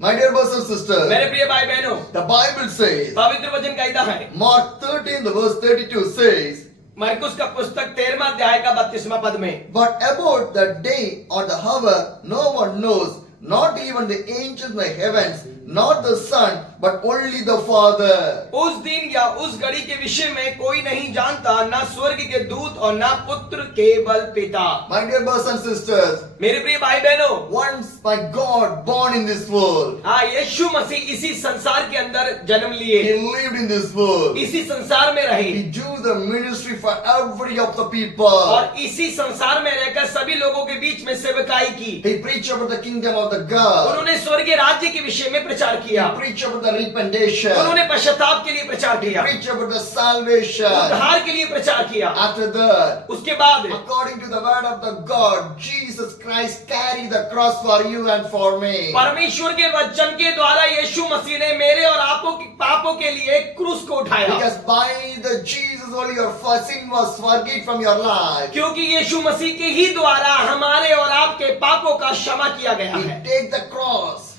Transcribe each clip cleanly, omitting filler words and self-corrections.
My dear brothers and sisters, मेरे प्रिय भाई बहनों, the Bible says, पवित्र वचन कहता है, Mark 13, the verse 32 says, मरकुस का पुस्तक 13वां अध्याय का 32वां पद में, but about the day or the hour no one knows, not even the angels in the heavens, not the Son, but only the Father. उस दिन या उस घड़ी के विषय में कोई नहीं जानता, ना स्वर्ग के दूत और ना पुत्र, केवल पिता। My dear brothers and sisters, मेरे प्रिय भाई बहनों, once my God born in this world, हाँ, यीशु मसीह इसी संसार के अंदर जन्म लिए, He lived in this world. इसी संसार में रहे He do the ministry for every of the people. और इसी संसार में रहकर सभी लोगों के बीच में सेवकाई की। He preached about the kingdom of the God. उन्होंने स्वर्गीय राज्य के विषय में प्रचार किया, He preached about the repentation. उन्होंने पश्चाताप के लिए प्रचार He किया, preached about the salvation. उद्धार के लिए प्रचार किया। After that, उसके बाद according to the word of the God, Jesus Christ carried the cross for you and for me. परमेश्वर के वचन के द्वारा यीशु मसीह ने मेरे और आपको पापों के लिए क्रूस को उठाया, Because by the Jesus only your sin was forgiven from your life. क्योंकि यीशु मसीह के ही द्वारा हमारे और आपके पापों का क्षमा किया गया He है। take the cross.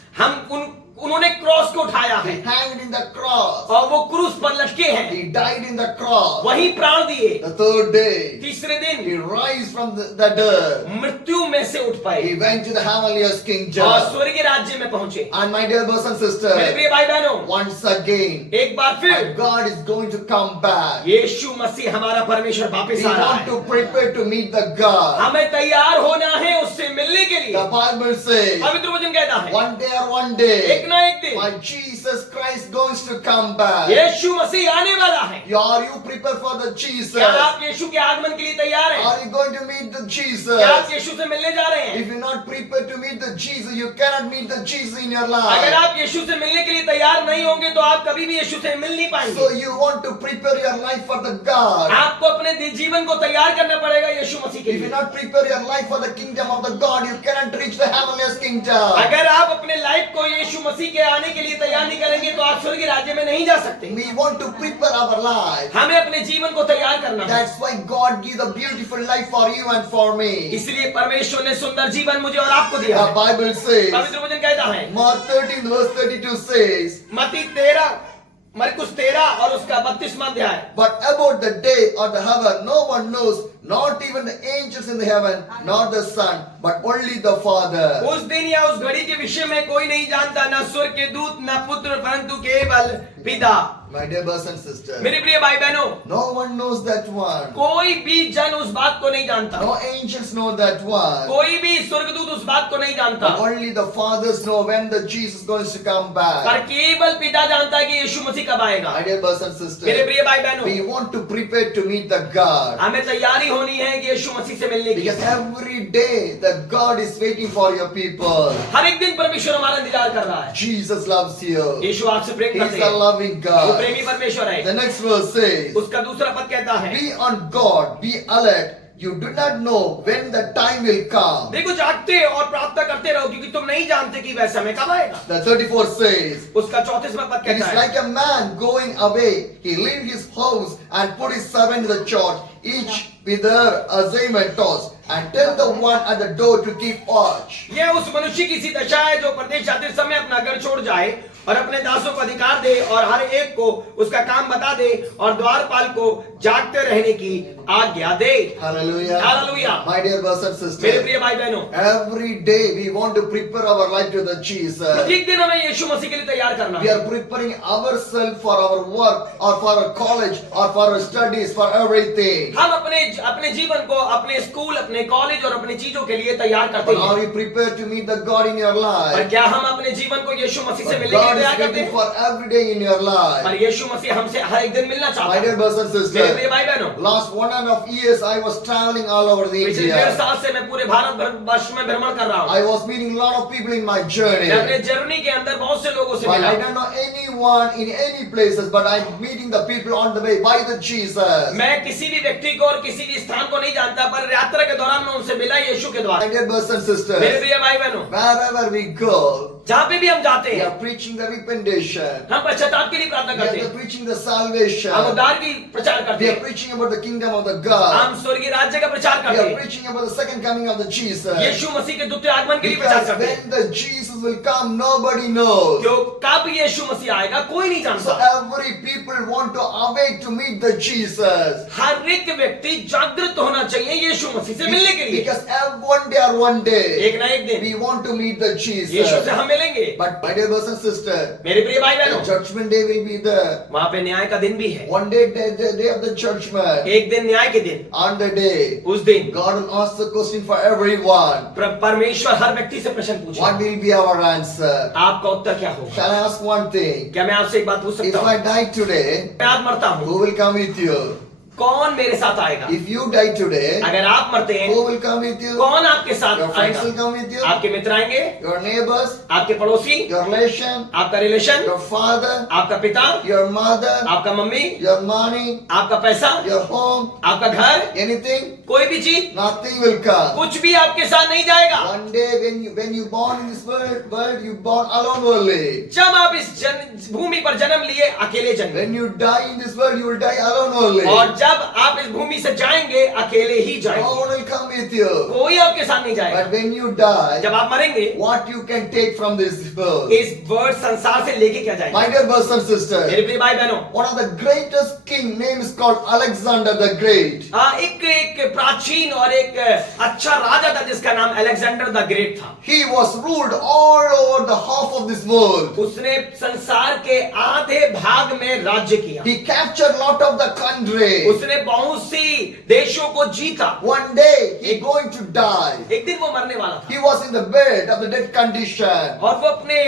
उन्होंने क्रॉस को उठाया है He hanged in the cross. और वो क्रूस पर लटके हैं, He died in the cross. वही प्राण दिए। The third day, तीसरे दिन He rise from the dead. मृत्यु में से उठ पाए He went to the heavenliest और kingdom. स्वर्गीय राज्य में पहुंचे। And my dear brothers and मेरे sisters, प्रिय भाई बहनों, once again, एक बार my फिर God is going to come back. यीशु मसीह हमारा परमेश्वर We वापस आ रहा want है। to prepare to meet the God. हमें तैयार होना है उससे मिलने के लिए। The Bible says, पवित्र वचन कहता है, one day or one day, एक ना एक दिन my Jesus Christ going to come back. यीशु मसीह आने वाला है। Are you prepared for the Jesus? क्या आप यीशु के आगमन के लिए तैयार हैं? Are you going to meet the Jesus? क्या आप यीशु से मिलने जा रहे हैं? If you're not prepared to meet the Jesus, you cannot meet the Jesus in your अगर life. आप यीशु से मिलने के लिए तैयार नहीं होंगे तो आप कभी भी यीशु से मिल नहीं So पाएंगे। you want to prepare your life for the God. आपको अपने जीवन को तैयार करना पड़ेगा यीशु मसीह के If you लिए। not prepare your life for the kingdom of the God, you cannot reach the heavenliest kingdom. अगर आप अपने लाइफ को यीशु मसीह के आने के लिए तैयार नहीं करेंगे तो आप स्वर्गीय राज्य में नहीं जा सकते। We want to prepare our life. हमें अपने जीवन को तैयार करना है। That's why God give the beautiful life for you and for me. इसलिए परमेश्वर ने सुंदर जीवन मुझे और आपको दिया The है। Bible says, पवित्र वचन कहता है, Mark 13 verse 32 says, मत्ती 13, मरकुस 13 और उसका 32वां अध्याय। but about the day or the hour no one knows, not even the angels in the heaven, not the Son, but only the Father. उस दिन या उस घड़ी के विषय में कोई नहीं जानता, ना स्वर्ग के दूत, ना पुत्र, परंतु केवल पिता। My dear brothers and sisters, मेरे प्रिय भाई बहनों, no one knows that one. कोई भी जन उस बात को नहीं जानता, No angels know that one. कोई भी स्वर्गदूत उस बात को नहीं जानता, But only the fathers know when the Jesus is going to come पर back. केवल पिता जानता है कि यीशु मसीह कब आएगा। My dear brothers and मेरे sisters, प्रिय भाई बहनों, we want to prepare to meet the God. हमें तैयारी होनी है कि यीशु मसीह से मिलने की। Because every day the God is waiting for your people. हर एक दिन परमेश्वर हमारा इंतजार कर रहा है। Jesus loves you. यीशु आपसे प्रेम करते He's a हैं, loving वो God. प्रेमी परमेश्वर है। The next verse says, उसका दूसरा पद कहता है, be on God, be alert. You do not know when the time will come. देखो जागते और प्रार्थना करते रहो क्योंकि तुम नहीं जानते कि वह समय कब आएगा। The 34 says, उसका 34वां पद it is कहता है, like a man going away. He leave his house and put his servant in the charge, each with their assignment task, and tell the one at the door to keep watch. यह उस मनुष्य की सी दशा है जो प्रदेश जाते समय अपना घर छोड़ जाए और अपने दासों को अधिकार दे और हर एक को उसका काम बता दे और द्वारपाल को जागते रहने की आज्ञा दे। Hallelujah. Hallelujah. My dear brothers and मेरे sisters, प्रिय भाई बहनों, every day we want to prepare our life to the Jesus. प्रत्येक दिन हमें यीशु मसीह के लिए तैयार करना We है। are preparing ourselves for our work or for our college or for our studies, for everything. हम अपने जीवन को अपने स्कूल, अपने कॉलेज और अपनी चीजों के लिए तैयार करते But हैं। are you prepared to meet the God in your पर life? क्या हम अपने जीवन को यीशु मसीह से But मिलने के God लिए is तैयार करते waiting हैं? for every day in your पर life. यीशु मसीह हमसे हर एक दिन मिलना चाहता My dear है। brothers and मेरे sisters, प्रिय भाई बहनों, last 1.5 years I was traveling all over the पिछले 1.5 India. साल से मैं पूरे भारत वर्ष में भ्रमण कर रहा हूँ। I was meeting a lot of people in my मैं journey. अपने जर्नी के अंदर बहुत से लोगों से But मिला। I don't know anyone in any places, but I'm meeting the people on the way by the Jesus. मैं किसी भी व्यक्ति को और किसी भी स्थान को नहीं जानता, पर यात्रा के दौरान मैं उनसे मिला यीशु के द्वारा। My dear brothers and मेरे sisters, प्रिय भाई बहनों, wherever we go, जहां पे भी हम जाते we हैं are preaching the repentation. हम पश्चाताप के लिए प्रार्थना We करते are हैं, preaching the salvation. हम उद्धार की प्रचार करते We are हैं, preaching about the kingdom of the God. हम स्वर्गीय राज्य का प्रचार We करते are हैं, preaching about the second coming of the Jesus. यीशु मसीह के द्वितीय आगमन के लिए प्रचार Because करते हैं, when the Jesus will come, nobody knows. क्यों कब यीशु मसीह आएगा कोई नहीं So जानता। every people want to awake to meet the Jesus. हर एक व्यक्ति जागृत होना चाहिए यीशु मसीह से मिलने के लिए। Because one day or one day, एक ना एक दिन we want to meet the Yeshu Jesus. से हम मिलेंगे। But my dear brothers and sisters, मेरे प्रिय भाई the बहनों, judgment day will be there. वहां पे न्याय का दिन भी है, One day, the day of the judgment. एक दिन न्याय के दिन, On the day, उस दिन God will ask the question for everyone. परमेश्वर हर व्यक्ति से प्रश्न What पूछेगा, will be our answer? आपका उत्तर क्या होगा? Shall I ask one thing? क्या मैं आपसे एक बात पूछ If सकता हूँ? I die today, मैं आज मरता हूँ, who will come with you? कौन मेरे साथ आएगा? If you die today, अगर आप मरते हैं, who will come with you? कौन आपके साथ Your friends will आएगा? come with you? आपके मित्र आएंगे, Your neighbors? आपके पड़ोसी, Your relation? आपका रिलेशन, Your father? आपका पिता, Your mother? आपका मम्मी, Your money? आपका पैसा, Your home? आपका घर, Anything? कोई भी चीज, Nothing will come. कुछ भी आपके साथ नहीं जाएगा। One day when you born in this world you born alone only. जब आप इस भूमि पर जन्म लिए अकेले जन्मे, When you die in this world you will die alone only. और जब आप इस भूमि से जाएंगे अकेले ही No जाएंगे, one will come with you. कोई आपके साथ नहीं जाएगा। But when you die, जब आप मरेंगे, what you can take from this world? इस वर्ड संसार से लेके क्या जाएगा? My dear brothers and sisters, मेरे प्रिय भाई बहनों, one of the greatest king name is called Alexander the Great. एक प्राचीन और एक अच्छा राजा था जिसका नाम अलेक्जेंडर द ग्रेट था। He was ruled all over the half of this world. उसने संसार के आधे भाग में राज्य किया, He captured lot of the country. उसने बहुत सी देशों को जीता। One day he going to die. एक दिन वो मरने वाला था He was in the bed of the dead condition. और वो अपने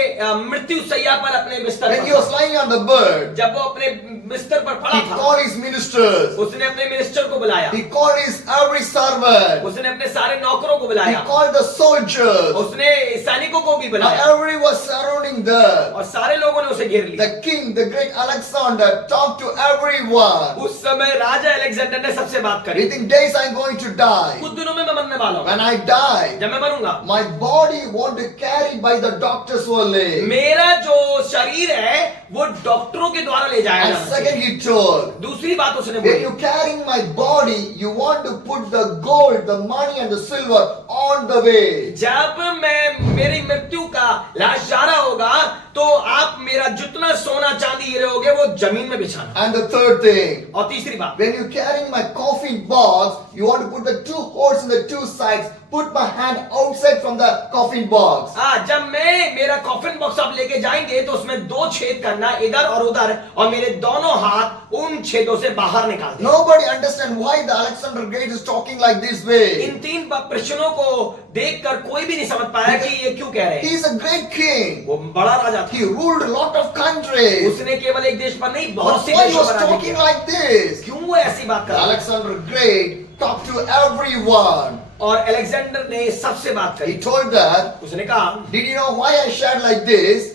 मृत्यु शैया पर अपने बिस्तर When पर he था। was lying on the bed, जब वो अपने बिस्तर पर पड़ा he था, called his ministers. उसने अपने मिनिस्टर को बुलाया, He called his every servant. उसने अपने सारे नौकरों को He बुलाया, called the soldiers. उसने सैनिकों को भी Now बुलाया everyone was surrounding them. और सारे लोगों ने उसे घेर लिया। The king, the great Alexander, talked to everyone. उस समय राजा अलेक्जेंडर ने सबसे बात करी, Within days I'm going to die. कुछ दिनों में मैं मरने वाला हूँ, When I die, जब मैं मरूंगा my body won't be carried by the doctors only. मेरा जो शरीर है वो डॉक्टरों के द्वारा ले जाया And जाना second चाहिए। he told, दूसरी बात उसने when बोली, you carrying my body, you want to put the gold, the money and the silver on the way. जब मैं मेरी मृत्यु का लाश जा रहा होगा तो आप मेरा जितना सोना चांदी गिरे होगे वो जमीन में बिछाना। And the third thing, और तीसरी बात, when you carrying my coffin box, you want to put the two holes in the two sides, put my hand outside from the coffin box. जब मैं मेरा कॉफिन बॉक्स आप लेके जाएंगे तो उसमें दो छेद करना इधर और उधर और मेरे दोनों हाथ उन छेदों से बाहर निकाल देना। Nobody understand why the Alexander Great is talking like this way. इन तीन प्रश्नों को देखकर कोई भी नहीं समझ पाया कि ये क्यों कह रहे He हैं। is a great king. वो बड़ा राजा था, He ruled a lot of countries. उसने केवल एक देश पर नहीं But बहुत से why he देशों was पर राज्य talking किया। like this? क्यों वो ऐसी बात कर रहा है? Alexander Great talked to everyone. और अलेक्जेंडर ने सबसे बात He करी, told that, उसने कहा did you know why I shared like this?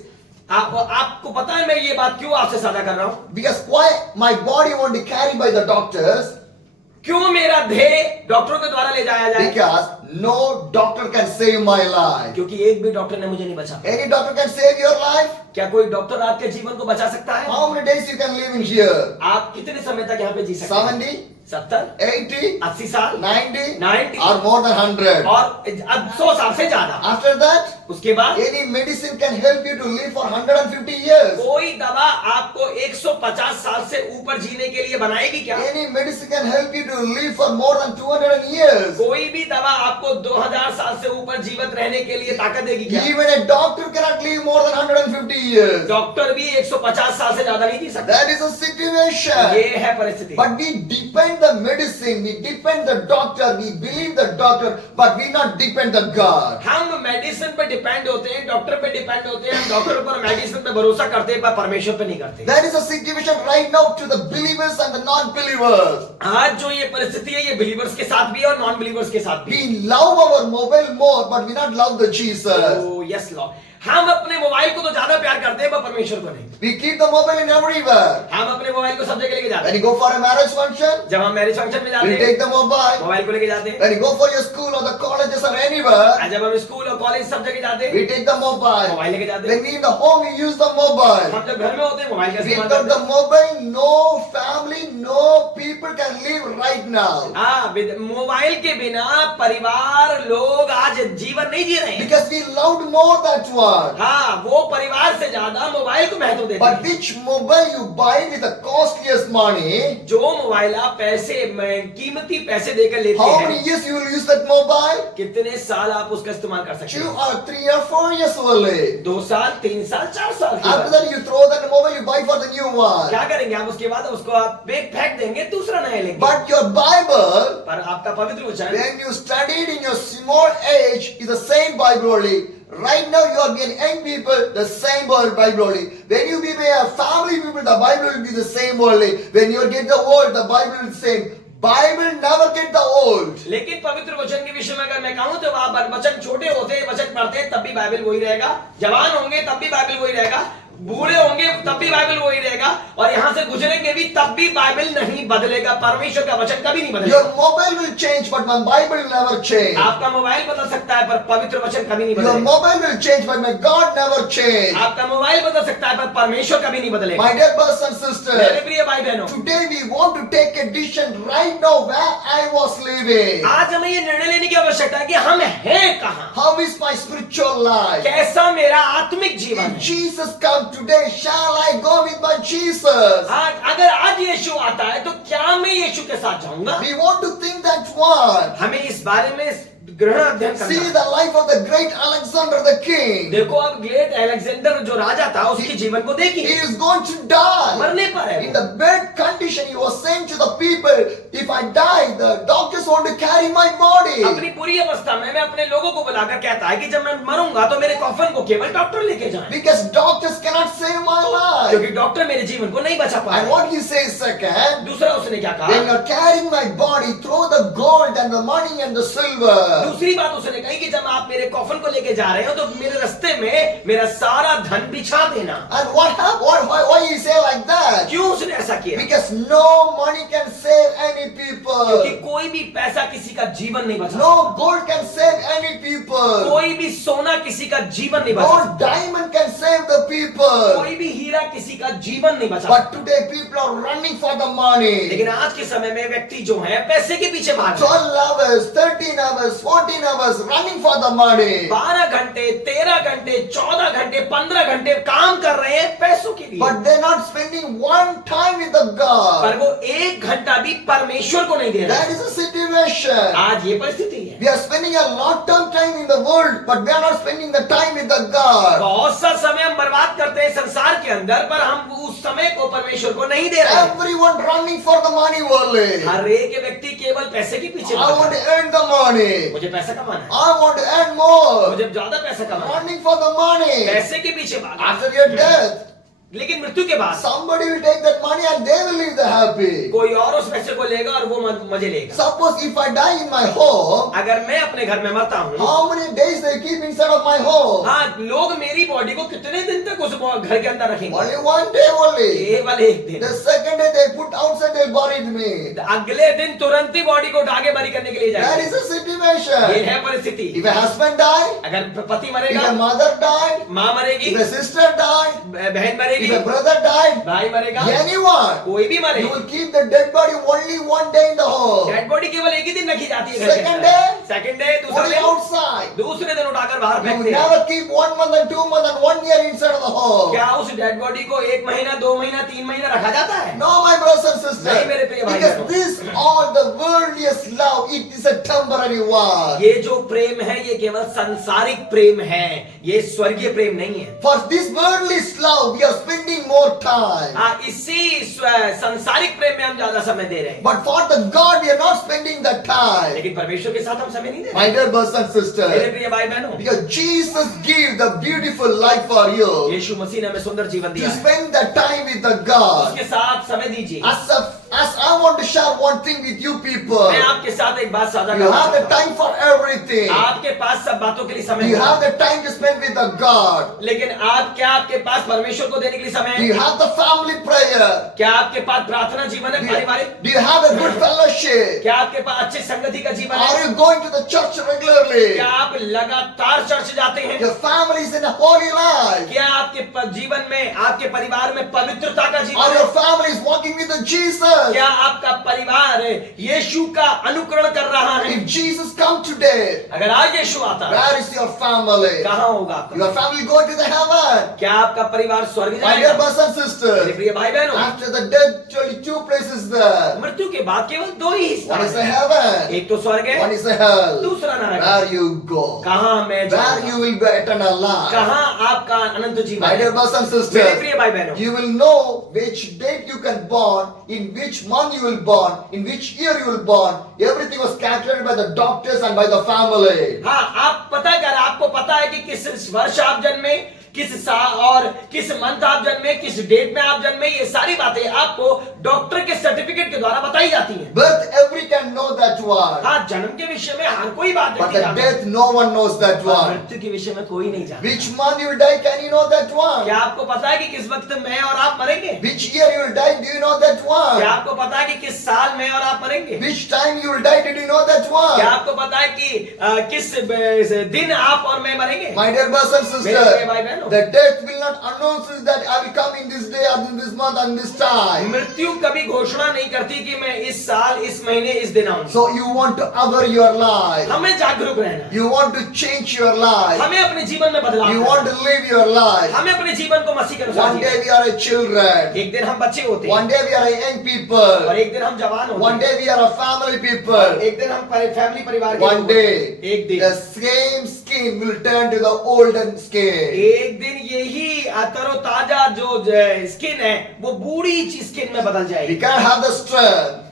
आपको पता है मैं ये बात क्यों आपसे साझा कर रहा हूं? Because why my body won't be carried by the doctors? क्यों मेरा देह डॉक्टरों के द्वारा ले जाया जाए? Because no doctor can save my life. क्योंकि एक भी डॉक्टर ने मुझे नहीं बचा। Any doctor can save your life? क्या कोई डॉक्टर आपके जीवन को बचा सकता है? How many days you can live in here? आप कितने समय तक यहाँ पे जी सकते हैं? 70, 70, 80, 80 साल, 90, 90 or more than 100. और 100 साल से ज्यादा। After that, उसके बाद any medicine can help you to live for 150 years. कोई दवा आपको 150 साल से ऊपर जीने के लिए बनाएगी क्या? Any medicine can help you to live for more than 200 years. कोई भी दवा आपको 2000 साल से ऊपर जीवित रहने के लिए ताकत देगी क्या? Even a doctor cannot live more than 150 years. Doctor भी 150 साल से ज्यादा नहीं जी सकता। That is a situation. ये है परिस्थिति। But we depend the medicine, we depend the doctor, we believe the doctor, but we not depend the God. हम मेडिसिन पे डिपेंड होते हैं, डॉक्टर पे डिपेंड होते हैं, हम डॉक्टर पर मेडिसिन पे भरोसा करते हैं पर परमेश्वर पे नहीं करते। That is a situation right now to the believers and the non-believers. आज जो ये परिस्थिति है ये बिलीवर्स के साथ भी है और नॉन बिलीवर्स के साथ भी है। We love our mobile more, but we not love the Jesus. तो यस लॉर्ड, हम अपने मोबाइल को तो ज्यादा प्यार करते हैं पर परमेश्वर को नहीं। We keep the mobile in everywhere. हम अपने मोबाइल को सब जगह लेके जाते When हैं। you go for a marriage function, जब हम मैरिज फंक्शन में जाते you हैं take the mobile. मोबाइल को लेके जाते हैं। When you go for your school or the colleges or anywhere, और जब हम स्कूल और कॉलेज सब जगह जाते हैं we take the mobile. Mobile लेके जाते हैं। When we in the home, we use the mobile. हम जब घर में होते हैं मोबाइल का इस्तेमाल Without करते the mobile, no family, no people can live right now. हैं। हाँ, मोबाइल के बिना परिवार लोग आज जीवन नहीं जी रहे हैं। Because we loved more that one. हाँ, वो परिवार से ज्यादा मोबाइल को महत्व देते But हैं। which mobile you buy with the costliest money? जो मोबाइल आप पैसे में कीमती पैसे देकर लेते How हैं, many years you will use that mobile? कितने साल आप उसका इस्तेमाल कर सकते 2 हैं? or 3 or 4 years only. 2 साल, 3 साल, 4 साल की After बात। that you throw that mobile, you buy for the new one. क्या करेंगे आप उसके बाद? उसको आप फेंक देंगे, दूसरा नया लेंगे। But your Bible, पर आपका पवित्र वचन when you studied in your small age, is the same Bible only. Right now you are being young people, the same Bible only. When you be a family people, the Bible will be the same only. When you get the old, the Bible will same. Bible never get the old. लेकिन पवित्र वचन के विषय में अगर मैं कहूं तो आप वचन छोटे होते वचन पढ़ते हैं तब भी बाइबल वही रहेगा, जवान होंगे तब भी बाइबल वही रहेगा, बूढ़े होंगे तब भी बाइबल वही रहेगा, और यहाँ से गुजरेंगे भी तब भी बाइबल नहीं बदलेगा। परमेश्वर का वचन कभी नहीं बदलेगा। Your mobile will change, but my Bible will never change. आपका मोबाइल बदल सकता है पर पवित्र वचन कभी नहीं Your बदलेगा। mobile will change, but my God never change. आपका मोबाइल बदल सकता है पर परमेश्वर कभी नहीं बदलेगा। My dear brothers and मेरे sisters, प्रिय भाई बहनों, today we want to take a decision right now where I was living. आज हमें ये निर्णय लेने की आवश्यकता है कि हम हैं कहाँ, How is my spiritual life? कैसा मेरा आत्मिक जीवन If है। Jesus come today, shall I go with my Jesus? अगर आज यीशु आता है तो क्या मैं यीशु के साथ जाऊंगा? We want to think that one. हमें इस बारे में ग्रहण अध्ययन करना See है। the life of the great Alexander the king. देखो अब ग्रेट अलेक्जेंडर जो राजा था उसके जीवन को He देखिए, is going to die. मरने पर है In वो। the bad condition, he was saying to the people, if I die, the doctors want to carry my body. अपनी पूरी अवस्था में मैं अपने लोगों को बुलाकर कहता है कि जब मैं मरूंगा तो मेरे कॉफन को केवल डॉक्टर लेके जाएं, Because doctors cannot save my life. क्योंकि डॉक्टर मेरे जीवन को नहीं बचा And पाए। what he says second, दूसरा उसने क्या when कहा? you're carrying my body, throw the gold and the money and the silver. दूसरी बात उसने कही कि जब आप मेरे कॉफन को लेके जा रहे हो तो मेरे रास्ते में मेरा सारा धन बिछा देना। And what happened? Why he say like that? क्यों उसने ऐसा किया? Because no money can save any क्योंकि people. कोई भी पैसा किसी का जीवन नहीं बचा सकता। No gold can save any people. कोई भी सोना किसी का जीवन नहीं बचा No सकता। diamond can save the people. कोई भी हीरा किसी का जीवन नहीं बचा But सकता। today people are running for the money. लेकिन आज के समय में व्यक्ति जो है पैसे के पीछे भाग रहे हैं। 12 hours, 13 hours, 14 hours running for the money. 12 घंटे, 13 घंटे, 14 घंटे, 15 घंटे काम कर रहे हैं पैसों के लिए, But they're not spending one time with the पर God. वो 1 घंटा भी परमेश्वर को नहीं दे That रहे। is the situation. आज ये परिस्थिति है। We are spending a lot of time in the world, but we are not spending the time with the God. बहुत सा समय हम बर्बाद करते हैं संसार के अंदर, पर हम उस समय को परमेश्वर को नहीं दे रहे। Everyone running for the money only. हर एक व्यक्ति केवल पैसे के पीछे I भाग want रहा to earn the money. है। मुझे पैसा कमाना है, I want to earn more. मुझे ज्यादा पैसा कमाना है, Running for the money. पैसे के पीछे भाग। After your death, लेकिन मृत्यु के बाद somebody will take that money and they will live the happy. कोई और उस पैसे को लेगा और वो मजे लेगा। Suppose if I die in my home, अगर मैं अपने घर में मरता हूँ, how many days they keep inside of my home? हाँ, लोग मेरी बॉडी को कितने दिन तक उस घर के अंदर रखेंगे? Only one day only. केवल 1 दिन। The second day they put outside, they buried me. अगले दिन तुरंत ही बॉडी को उठाके बरी करने के लिए That जाएंगे। is the situation. ये है परिस्थिति। If a husband die, अगर पति if मरेगा, a mother died, माँ मरेगी, if a sister died, बहन मरेगी, if a brother died, भाई मरेगा, anyone, कोई भी मरे, you will keep the dead body only one day in the home. Dead body केवल 1 ही दिन रखी जाती है घर के Second अंदर। day, सेकंड डे, दूसरे Only दिन, outside. दूसरे दिन उठाकर बाहर You फेंकते हैं। never keep 1 month and 2 months and 1 year inside of the home. क्या उस डेड बॉडी को 1 महीना, 2 महीना, 3 महीना रखा जाता है? No, my brothers and sisters. नहीं मेरे प्रिय भाई Because बहनों। this all the worldliest love, it is a temporary one. ये जो प्रेम है ये केवल सांसारिक प्रेम है, ये स्वर्गीय प्रेम नहीं है। For this worldly love, we are spending more time. हाँ, इसी सांसारिक प्रेम में हम ज्यादा समय दे रहे हैं, But for the God, we are not spending the time. लेकिन परमेश्वर के साथ हम समय नहीं दे रहे। My dear brothers and मेरे sisters, प्रिय भाई बहनों, because Jesus gave the beautiful life for you यीशु मसीह ने हमें सुंदर जीवन to दिया है, spend the time with the God. उसके साथ समय दीजिए। As a as I want to share one thing with you people. मैं आपके साथ एक बात साझा You करना have the चाहता हूं। time for everything. आपके पास सब बातों के लिए समय You है, have the time to spend with the God. लेकिन आपके पास परमेश्वर को देने के लिए समय Do है? you have the family prayer? क्या आपके पास प्रार्थना जीवन है, पारिवारिक? Do you have a good fellowship? क्या आपके पास अच्छी संगति का जीवन है? Are you going to the church regularly? क्या आप लगातार चर्च जाते हैं? Your family is in a holy life. क्या आपके जीवन में, आपके परिवार में पवित्रता का Or जीवन your है? family is walking with the Jesus. क्या आपका परिवार यीशु का अनुकरण कर रहा है? If Jesus come today, अगर आज यीशु आता है, where is your family? कहाँ होगा आपका? Your family going to the heaven. क्या आपका परिवार स्वर्ग My dear जाएगा? brothers and मेरे sisters, प्रिय भाई बहनों, after the death, only two places there. मृत्यु के बाद केवल दो ही हिस्सा One is the है। heaven, एक तो स्वर्ग one है, is the hell. दूसरा नरक है। Where you go, कहाँ मैं where जाऊंगा? you will be eternal life. कहाँ आपका अनंत जीवन My है? dear brothers and मेरे sisters, प्रिय भाई बहनों, you will know which date you can born, in which month you will born, in which year you will born. Everything was calculated by the doctors and by the family. हाँ, आप पता कर, आपको पता है कि किस वर्ष आप जन्मे, किस साल और किस मंथ आप जन्मे, किस डेट में आप जन्मे, ये सारी बातें आपको डॉक्टर के सर्टिफिकेट के द्वारा बताई जाती हैं। Birth, every can know that one. हाँ, जन्म के विषय में हर कोई बात But नहीं the जानता, death, no one knows that और one. मृत्यु के विषय में कोई नहीं जानता। Which month you will die, can you know that one? क्या आपको पता है कि किस वक्त मैं और आप मरेंगे? Which year you will die, do you know that क्या one? आपको पता है कि किस साल में और आप मरेंगे? Which time you will die, did you know that क्या one? आपको पता है कि किस दिन आप और मैं मरेंगे? My dear brothers and मेरे प्रिय भाई sisters, बहनों, the death will not announce that I will come in this day or in this month and this time. मृत्यु कभी घोषणा नहीं करती कि मैं इस साल, इस महीने, इस दिन आऊंगा। So you want to cover your life. हमें जागरूक रहना है, You want to change your life. हमें अपने जीवन में बदलाव You करना want है। to live your life. हमें अपने जीवन को मसीह के अनुसार One जीना day है। we are a children. एक दिन हम बच्चे होते हैं, One day we are a young और people. एक दिन हम जवान होते One हैं, day we are a family और people. एक दिन हम फैमिली परिवार के One लोग होते हैं। day एक दिन the same skin will turn to the olden skin. एक दिन यही तरोताजा जो स्किन है वो बूढ़ी स्किन में बदल We जाएगी। can't have the strength.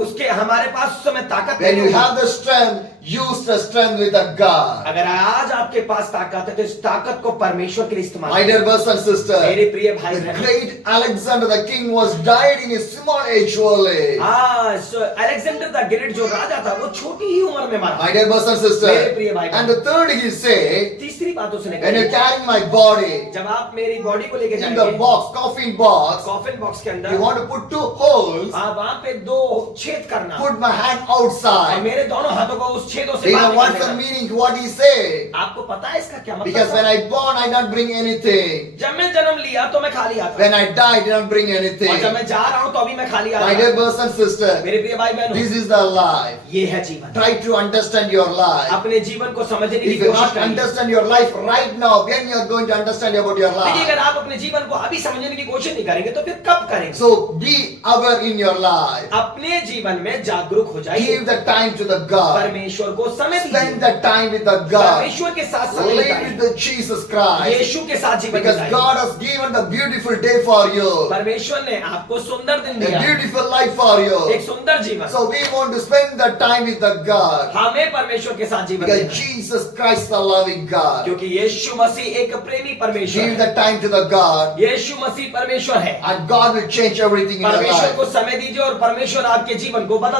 उसके हमारे पास उस समय ताकत When नहीं you होगी। have the strength, use the strength with the God. अगर आज आपके पास ताकत है तो इस ताकत को परमेश्वर के लिए इस्तेमाल My dear brothers and मेरे sisters, प्रिय भाई the बहनों, great Alexander the king was died in his small age only. Alexander the great जो राजा था वो छोटी ही उम्र में मारा। My dear brothers and मेरे sisters, प्रिय भाई and the third he said, तीसरी बात उसने when कही, you're carrying my body जब आप मेरी बॉडी को लेके in the जाएंगे box, coffin box, coffin box के you अंदर, want to put two holes, आप वहां पे दो छेद करना put my hand और outside. मेरे दोनों हाथों को उस छेदों Do से you बाहर know what's the निकालना। meaning what he said? आपको पता है इसका क्या Because मतलब when है? I born, I not bring anything. जब मैं जन्म लिया तो मैं खाली आता, When I die, I didn't bring और जब anything. मैं जा रहा हूँ तो अभी मैं खाली My dear आता। brothers and sisters, मेरे प्रिय भाई बहनों, this is the life. ये है जीवन। Try to understand your life. अपने जीवन को समझने की If you कोशिश not करिए। understand your life right now, when you are going to understand about your देखिए, life? अगर आप अपने जीवन को अभी समझने की कोशिश नहीं करेंगे तो फिर कब करेंगे? So be aware in your life. अपने जीवन में जागरूक हो जाइए, Give the time to the God. परमेश्वर को समय Spend दीजिए, the time with the God. परमेश्वर के साथ समय Live बिताइए, with the Jesus Christ. यीशु के साथ जीवन Because बिताइए। God has given the beautiful day for you. परमेश्वर ने आपको सुंदर दिन A दिया, beautiful life for एक you. सुंदर जीवन। So we want to spend the time with the God. हमें परमेश्वर के साथ जीवन Because देना है, Jesus Christ the loving God. क्योंकि यीशु मसीह एक प्रेमी परमेश्वर Give है। the time to the God. यीशु मसीह परमेश्वर है। And God will change everything in your परमेश्वर life. को समय दीजिए और परमेश्वर आपके जीवन को बदल